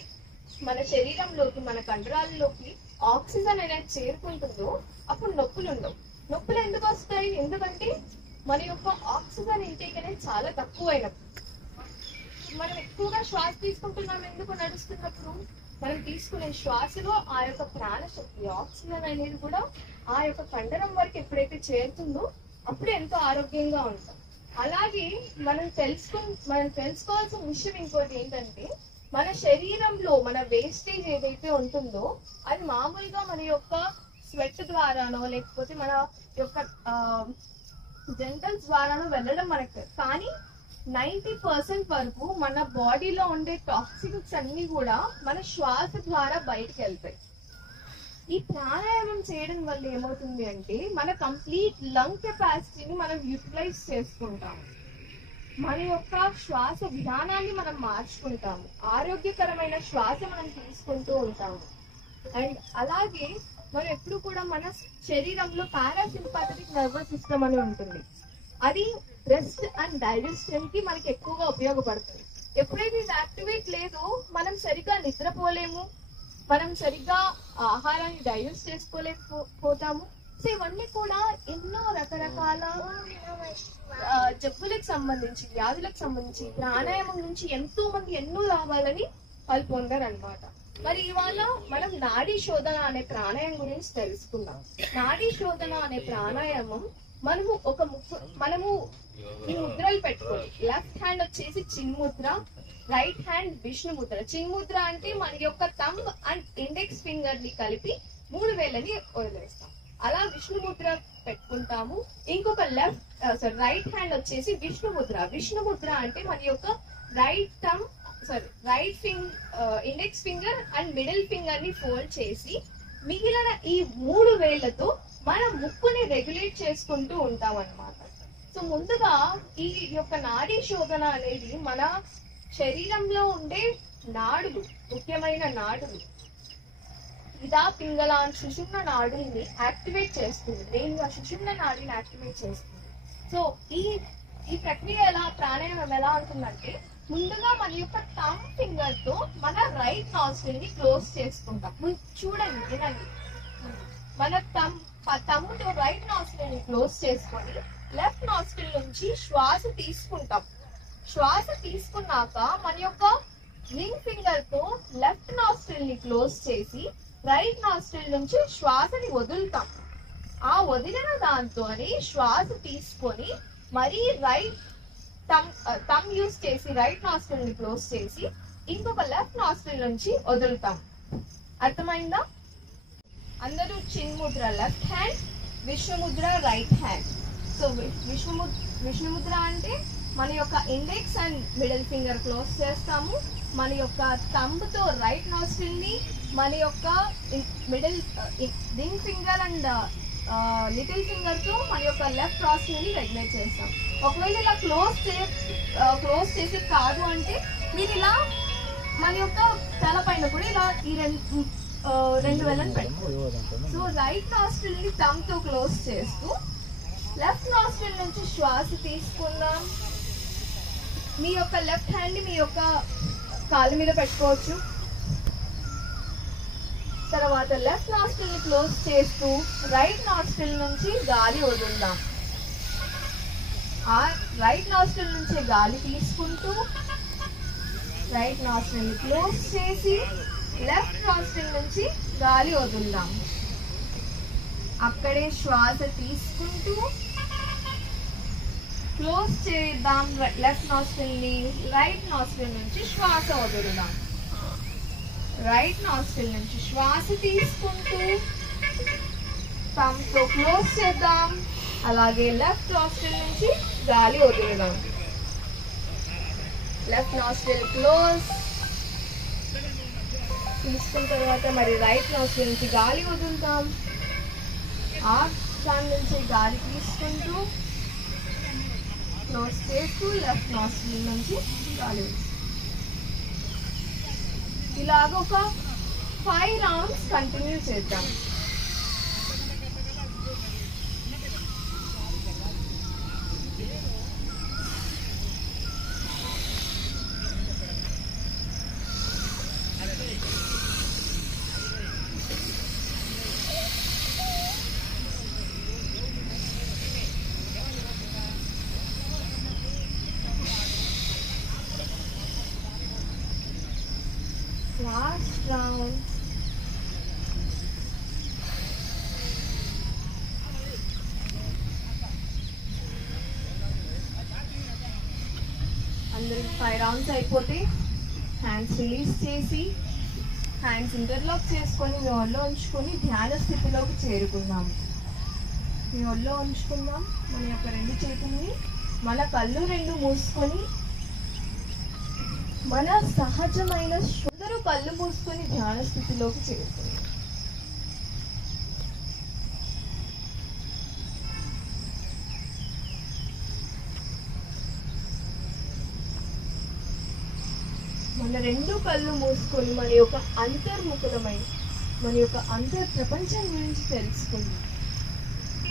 మన శరీరంలోకి, మన కండరాల్లోకి ఆక్సిజన్ అనేది చేరుకుంటుందో అప్పుడు నొప్పులు ఉండవు. నొప్పులు ఎందుకు వస్తాయి? ఎందుకంటే మన యొక్క ఆక్సిజన్ ఇంటేక్ అనేది చాలా తక్కువైనప్పుడు. మనం ఎక్కువగా శ్వాస తీసుకుంటున్నాం. ఎందుకు? నడుస్తున్నప్పుడు మనం తీసుకునే శ్వాసలో ఆ యొక్క ప్రాణశక్తి, ఆక్సిజన్ అనేది కూడా ఆ యొక్క కండరం వరకు ఎప్పుడైతే చేరుతుందో అప్పుడు ఎంతో ఆరోగ్యంగా ఉంటాం. అలాగే మనం తెలుసుకోవాల్సిన విషయం ఇంకోటి ఏంటంటే మన శరీరంలో మన వేస్టేజ్ ఏదైతే ఉంటుందో అది మామూలుగా మన యొక్క స్వెట్ ద్వారానో లేకపోతే మన యొక్క జెంటల్స్ ద్వారానో వెళ్ళడం మనకు, కానీ 90% వరకు మన బాడీలో ఉండే టాక్సిన్స్ అన్ని కూడా మన శ్వాస ద్వారా బయటకు వెళ్తాయి. ఈ ప్రాణాయామం చేయడం వల్ల ఏమవుతుంది అంటే మన కంప్లీట్ లంగ్ కెపాసిటీని మనం యూటిలైజ్ చేసుకుంటాం. మన యొక్క శ్వాస విధానాన్ని మనం మార్చుకుంటాము. ఆరోగ్యకరమైన శ్వాస మనం తీసుకుంటూ ఉంటాము. అండ్ అలాగే మనం ఎప్పుడు కూడా మన శరీరంలో పారాసింపాథటిక్ నర్వస్ సిస్టమ్ అని ఉంటుంది. అది రెస్ట్ అండ్ డైజెషన్ కి మనకి ఎక్కువగా ఉపయోగపడుతుంది. ఎప్పుడైతే ఇది యాక్టివేట్ లేదో మనం సరిగ్గా నిద్రపోలేము, మనం సరిగ్గా ఆహారాన్ని డైజెస్ట్ చేసుకోలేకపోతాము. సో ఇవన్నీ కూడా ఎన్నో రకరకాల జబ్బులకు సంబంధించి, వ్యాధులకు సంబంధించి ప్రాణాయామం నుంచి ఎంతో మంది ఎన్నో లాభాలని వాళ్ళు పొందారనమాట. మరి ఇవాళ మనం నాడీ శోధన అనే ప్రాణాయామం గురించి తెలుసుకుందాం. నాడీ శోధన అనే ప్రాణాయామం మనము ఈ ముద్రలు పెట్టుకోండి. లెఫ్ట్ హ్యాండ్ వచ్చేసి చిన్ముద్ర, రైట్ హ్యాండ్ విష్ణు ముద్ర. చిన్ముద్ర అంటే మన యొక్క థంబ్ అండ్ ఇండెక్స్ ఫింగర్ ని కలిపి 3 వేలని వదిలేస్తాం. అలా విష్ణు ముద్ర పెట్టుకుంటాము. ఇంకొక రైట్ హ్యాండ్ వచ్చేసి విష్ణు ముద్ర. విష్ణు ముద్ర అంటే మన యొక్క right thumb index finger and middle finger ని ఫోల్డ్ చేసి మిగిలిన ఈ 3 వేళ్లతో మన ముక్కుని రెగ్యులేట్ చేసుకుంటూ ఉంటాం అన్నమాట. సో ముందుగా ఈ యొక్క నాడీ శోధన అనేది మన శరీరంలో ఉండే నాడులు, ముఖ్యమైన నాడులు ఇదా పింగళ సుషుమ్న నాడిని యాక్టివేట్ చేస్తుంది. మెయిన్గా సుషుమ్న నాడిని యాక్టివేట్ చేస్తుంది. సో ఈ ప్రక్రియ ప్రాణాయామం ఎలా ఉంటుందంటే, ముందుగా మన యొక్క థంబ్ ఫింగర్ తో మన రైట్ నాస్ట్రిల్ ని క్లోజ్ చేసుకుంటాం. చూడండి, వినండి. మన థంబ్ తో రైట్ నాస్ట్రిల్ ని క్లోజ్ చేసుకొని లెఫ్ట్ నాస్ట్రిల్ నుంచి శ్వాస తీసుకుంటాం. శ్వాస తీసుకున్నాక మన యొక్క రింగ్ ఫింగర్ తో లెఫ్ట్ నాస్ట్రిల్ ని క్లోజ్ చేసి రైట్ నాస్ట్రిల్ నుంచి శ్వాసని వదులుతాం. ఆ వదిలిన దాంతోని శ్వాస తీసుకొని మరీ రైట్ థంబ్ యూస్ చేసి రైట్ నాస్ట్రిల్ ని క్లోజ్ చేసి ఇంకొక లెఫ్ట్ నాస్ట్రిల్ నుంచి వదులుతాం. అర్థమైందా? అందరూ చిన్ముద్ర లెఫ్ట్ హ్యాండ్, విశ్వముద్ర రైట్ హ్యాండ్. సో విష్ణుముద్ర అంటే మన యొక్క index and middle finger close చేస్తాము. మన యొక్క థంబ్ తో రైట్ నాస్ట్రిల్ ని, మన యొక్క middle ring finger and little finger తో మన యొక్క లెఫ్ట్ నాస్ట్రిల్ ని రెగ్యులేట్ చేస్తాం. ఒకవేళ ఇలా క్లోజ్ చేసి కాదు అంటే మీరు ఇలా మన యొక్క తల పైన కూడా ఇలా ఈ రెండు వేళ్ళని పెట్టుకోండి. సో రైట్ నాస్ట్రిల్ ని థంబ్ తో క్లోజ్ చేస్తూ లెఫ్ట్ నాస్ట్రిల్ నుంచి శ్వాస తీసుకుందాం. మీ యొక్క లెఫ్ట్ హ్యాండ్ ని మీ యొక్క కాళ్ళ మీద పెట్టుకోవచ్చు. తర్వాత లెఫ్ట్ నాస్ట్రిల్ ని క్లోజ్ చేస్తూ రైట్ నాస్ట్రిల్ నుంచి గాలి వదులుదాం. ఆ రైట్ నాస్ట్రిల్ నుంచి గాలి తీసుకుంటూ రైట్ నాస్ట్రిల్ ని క్లోజ్ చేసి లెఫ్ట్ నాస్ట్రిల్ నుంచి గాలి వదులుదాం. అక్కడే శ్వాస తీసుకుంటూ క్లోజ్ చేద్దాం లెఫ్ట్ నాస్ట్రిల్ ని. రైట్ నాస్ట్రిల్ నుంచి శ్వాస వదులుదాం. రైట్ నాస్ట్రిల్ నుంచి శ్వాస తీసుకుంటూ థంబ్ తో క్లోజ్ చేద్దాం. అలాగే లెఫ్ట్ నాస్ట్రిల్ నుంచి గాలి వదులుదాం. లెఫ్ట్ నాస్ట్రిల్ క్లోజ్ తీసుకున్న తర్వాత మరి రైట్ నాస్ట్రిల్ నుంచి గాలి వదులుతాం. ఆ దాని నుంచి గాలి తీసుకుంటూ క్లోజ్ చేస్తూ లెఫ్ట్ నాస్ట్రిల్ నుంచి గాలి. ఇలాగ ఒక 5 రౌండ్స్ కంటిన్యూ చేద్దాం. Last round. అందరికి 5 రౌండ్స్ అయిపోతే హ్యాండ్స్ రిలీజ్ చేసి హ్యాండ్స్ ఇంటర్లాక్ చేసుకొని మీ ఒళ్ళో ఉంచుకొని ధ్యాన స్థితిలోకి చేరుకుందాం. మీ ఒళ్ళో ఉంచుకుందాం మన యొక్క 2 చేతుల్ని. మన కళ్ళు 2 మూసుకొని మన సహజమైన అందరూ కళ్ళు మూసుకొని ధ్యాన స్థితిలోకి చేరుకుందాం. మన 2 కళ్ళు మూసుకొని మన యొక్క అంతర్ముఖులమై మన యొక్క అంతర్ ప్రపంచం గురించి తెలుసుకుందాం.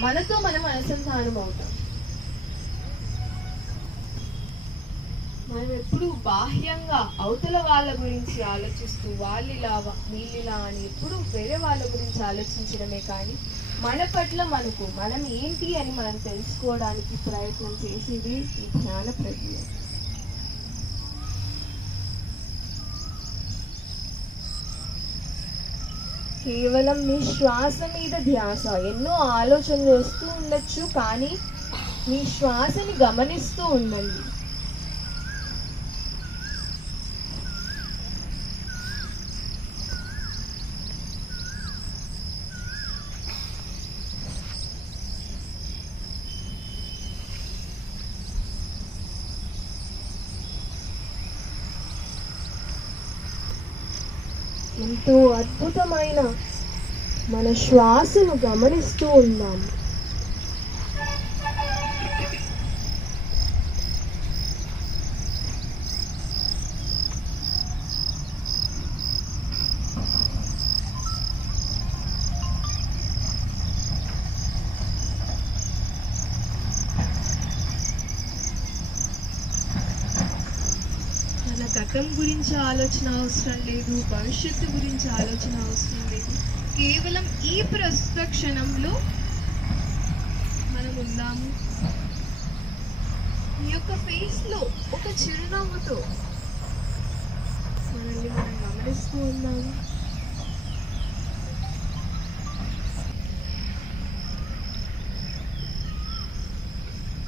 మనతో మనం అనుసంధానం అవుతాం. మనం ఎప్పుడు బాహ్యంగా అవతల వాళ్ళ గురించి ఆలోచిస్తూ వాళ్ళిలా వీళ్ళిలా అని ఎప్పుడు వేరే వాళ్ళ గురించి ఆలోచించడమే కానీ మన పట్ల మనం ఏంటి అని మనం తెలుసుకోవడానికి ప్రయత్నం చేసేది ఈ ధ్యాన ప్రక్రియ. కేవలం మీ శ్వాస మీద ధ్యాస. ఎన్నో ఆలోచనలు వస్తూ ఉండొచ్చు, కానీ మీ శ్వాసని గమనిస్తూ ఉండండి. ఎంతో అద్భుతమైన మన శ్వాసను గమనిస్తూ ఉన్నాము. గతం గురించి ఆలోచన అవసరం లేదు, భవిష్యత్తు గురించి ఆలోచన అవసరం లేదు. కేవలం ఈ ప్రస్తుత క్షణంలో మనం ఉందాము. ఈ యొక్క ఫేస్ లో ఒక చిరునవ్వుతో మనల్ని మనం గమనిస్తూ ఉన్నాము.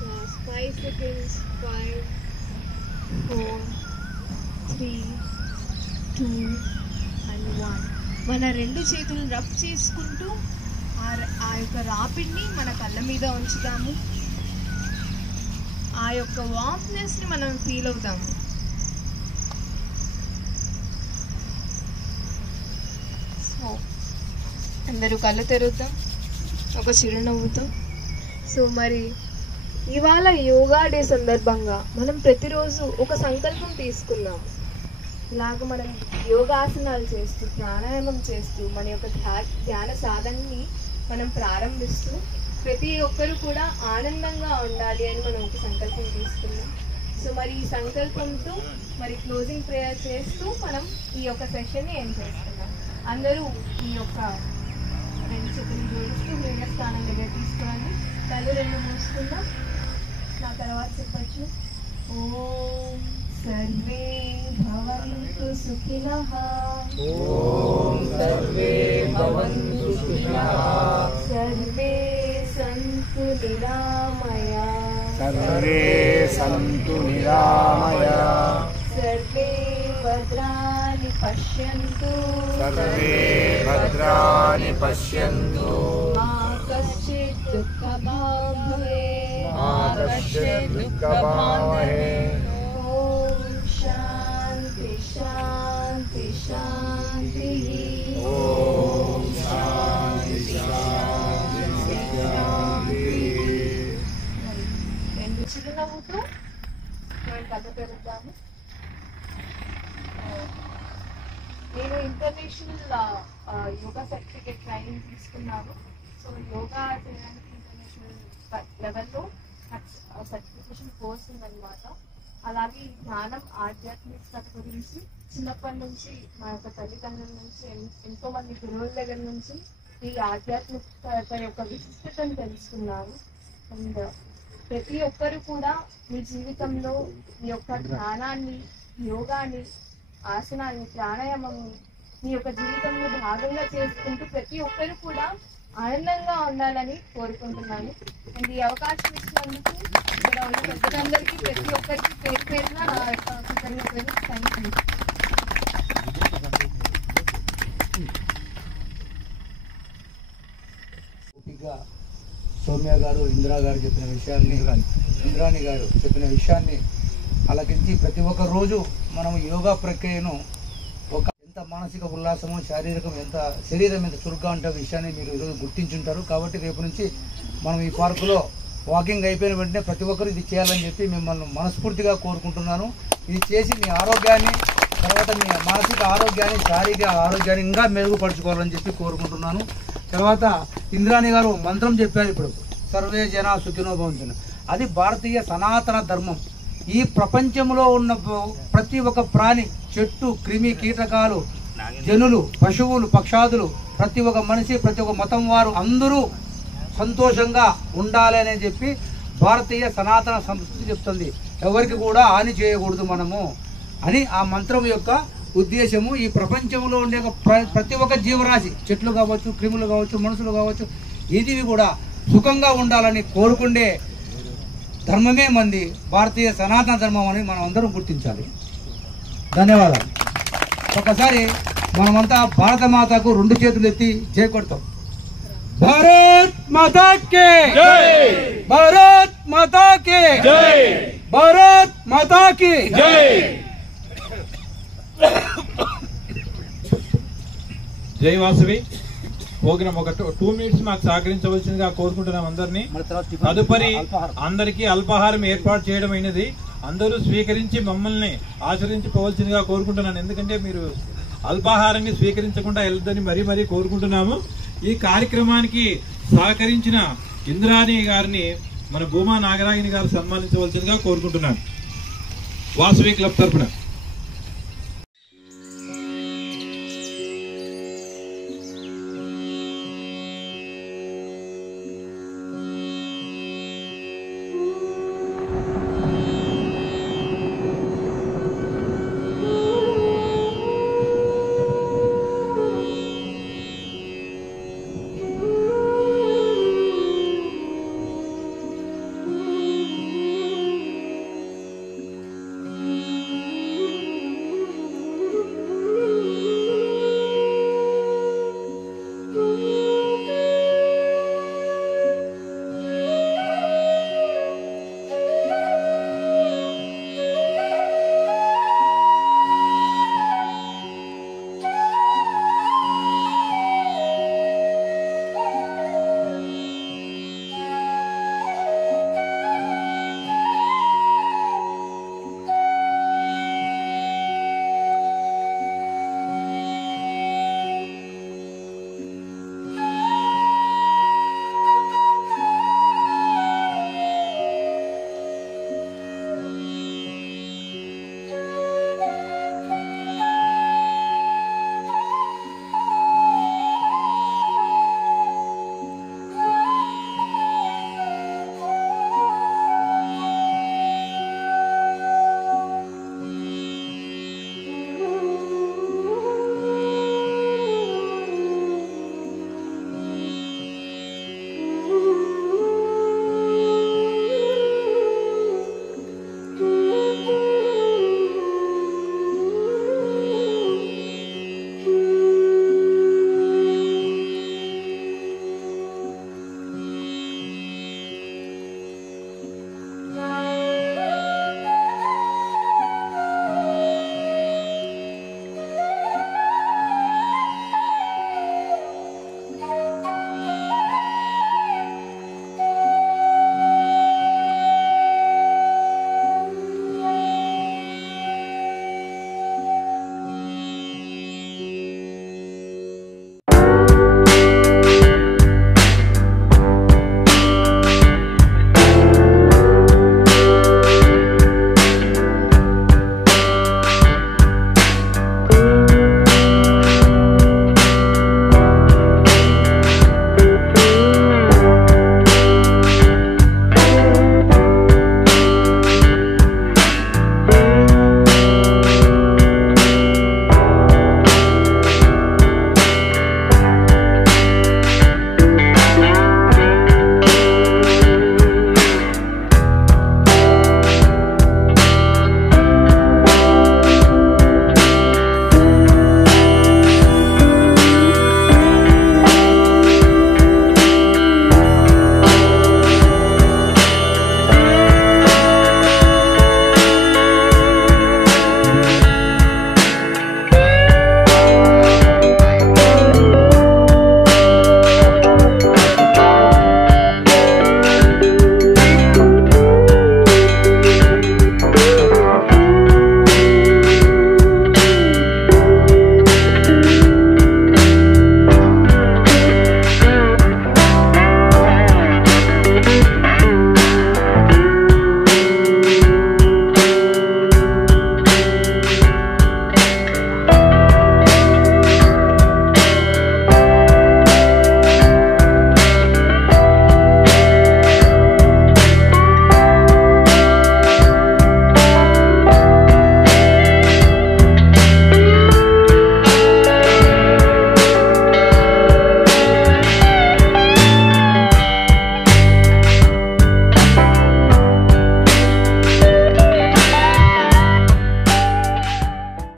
Last 5 seconds. 5, 4, 3, 2 and 1. మన రెండు చేతులు రబ్ చేసుకుంటూ ఆ యొక్క రాపిడ్ని మన కళ్ళ మీద ఉంచుదాము. ఆ యొక్క వార్మ్నెస్ ని మనం ఫీల్ అవుతాము. సో అందరూ కళ్ళు తెరుద్దాం ఒక చిరునవ్వుతో. సో మరి ఇవాళ యోగా డే సందర్భంగా మనం ప్రతిరోజు ఒక సంకల్పం తీసుకున్నాము. ఇలాగ మనం యోగాసనాలు చేస్తూ ప్రాణాయామం చేస్తూ మన యొక్క ధ్యాన సాధనని మనం ప్రారంభిస్తూ ప్రతి ఒక్కరు కూడా ఆనందంగా ఉండాలి అని మనం ఒక సంకల్పం తీసుకున్నాం. సో మరి ఈ సంకల్పంతో మరి క్లోజింగ్ ప్రేయర్ చేస్తూ మనం ఈ యొక్క సెషన్ని ఎండ్ చేస్తున్నాం. అందరూ ఈ యొక్క రెండు చేతులు జోడిస్తూ హృదయ స్థానం దగ్గర తీసుకోండి. కళ్ళు రెండు మూసుకుందాం. నా తర్వాత చెప్పచ్చు. ఓం సర్వే భవంతు సుఖినః. ఓం సర్వే భవంతు సుఖినః. సర్వే సంతు నిరామయా. సర్వే సంతు నిరామయా. సర్వే భద్రాణి పశ్యంతు. సర్వే భద్రాణి పశ్యంతు. మా కశ్చిత్ దుఃఖభాగ్ భవేత్. మా కశ్చిత్ దుఃఖభాగ్ భవేత్. ఓం శాంతి శాంతి శాంతి. ఓం శాంతి శాంతి శాంతి. రెండు చిరునవ్వుతో మనం కథ పెడతాము. నేను ఇంటర్నేషనల్ యోగా సర్టిఫికేట్ ట్రైనింగ్ తీసుకున్నాను. సో యోగా చేయడానికి ఇంటర్నేషనల్ లెవెల్లో సర్టిఫికేషన్ కోర్స్ ఉందన్నమాట. అలాగే జ్ఞానం ఆధ్యాత్మికత గురించి చిన్నప్పటి నుంచి మా యొక్క తల్లిదండ్రుల నుంచి ఎంతో మంది గురువుల దగ్గర నుంచి ఈ ఆధ్యాత్మికత యొక్క విశిష్టతను తెలుసుకున్నాను. అండ్ ప్రతి ఒక్కరు కూడా మీ జీవితంలో మీ యొక్క ధ్యానాన్ని, యోగాని, ఆసనాన్ని, ప్రాణాయామాన్ని మీ యొక్క జీవితంలో భాగంగా చేసుకుంటూ ప్రతి ఒక్కరు కూడా ఆనందంగా ఉండాలని కోరుకుంటున్నాను. అండ్ ఈ అవకాశం ఇచ్చినందుకు ఇక్కడ ఉన్న పెద్దలందరికీ ప్రతి ఒక్కరికి పేరు పేరున నా యొక్క కృతజ్ఞతలు. Thank you. సౌమ్య గారు, ఇందిరా గారు చెప్పిన విషయాన్ని, ఇంద్రాణి గారు చెప్పిన విషయాన్ని అలకించి ప్రతి ఒక్క రోజు మనం యోగా ప్రక్రియను ఒక ఎంత మానసిక ఉల్లాసము, శరీరం ఎంత చురుగ్గా ఉంటే విషయాన్ని మీరు ఈరోజు గుర్తించుంటారు. కాబట్టి రేపు నుంచి మనం ఈ పార్కులో వాకింగ్ అయిపోయిన వెంటనే ప్రతి ఒక్కరు ఇది చేయాలని చెప్పి మిమ్మల్ని మనస్ఫూర్తిగా కోరుకుంటున్నాను. ఇది చేసి మీ ఆరోగ్యాన్ని, తర్వాత మీ మానసిక ఆరోగ్యాన్ని, శారీరక ఆరోగ్యాన్ని ఇంకా మెరుగుపరుచుకోవాలని చెప్పి కోరుకుంటున్నాను. తర్వాత ఇంద్రాణి గారు మంత్రం చెప్పారు ఇప్పుడు, సర్వే జన సుఖినో భవంతు. అది భారతీయ సనాతన ధర్మం. ఈ ప్రపంచంలో ఉన్న ప్రతి ఒక్క ప్రాణి, చెట్టు, క్రిమి, కీటకాలు, జనులు, పశువులు, పక్షాదులు, ప్రతి ఒక్క మనిషి, ప్రతి ఒక్క మతం వారు అందరూ సంతోషంగా ఉండాలని చెప్పి భారతీయ సనాతన సంస్కృతి చెప్తుంది. ఎవరికి కూడా హాని చేయకూడదు మనము అని ఆ మంత్రం యొక్క ఉద్దేశము. ఈ ప్రపంచంలో ఉండే ప్రతి ఒక్క జీవరాశి, చెట్లు కావచ్చు, క్రిములు కావచ్చు, మనుషులు కావచ్చు, ఇది కూడా సుఖంగా ఉండాలని కోరుకుండే ధర్మమే మంది భారతీయ సనాతన ధర్మం అని మనం అందరం గుర్తించాలి. ధన్యవాదాలు. ఒకసారి మనమంతా భారత మాతకు రెండు చేతులు ఎత్తి జై కొడతాం. భారత్ మాతా కే జై. భారత్ మాతా కే జై. భారత్ మాతా కి జై. జై వాసవి ప్రోగ్రామ్ ఒక 2 మినిట్స్ మాకు సహకరించవలసిందిగా కోరుకుంటున్నాం అందరినీ. తదుపరి అందరికీ అల్పాహారం ఏర్పాటు చేయడం అయినది. అందరూ స్వీకరించి మమ్మల్ని ఆచరించుకోవాల్సిందిగా కోరుకుంటున్నాను. ఎందుకంటే మీరు అల్పాహారాన్ని స్వీకరించకుండా వెళ్ళొద్దని మరీ కోరుకుంటున్నాము. ఈ కార్యక్రమానికి సహకరించిన ఇంద్రాణి గారిని మన భూమా నాగరాగిని గారు సన్మానించవలసిందిగా కోరుకుంటున్నాను వాసవి క్లబ్ తరఫున.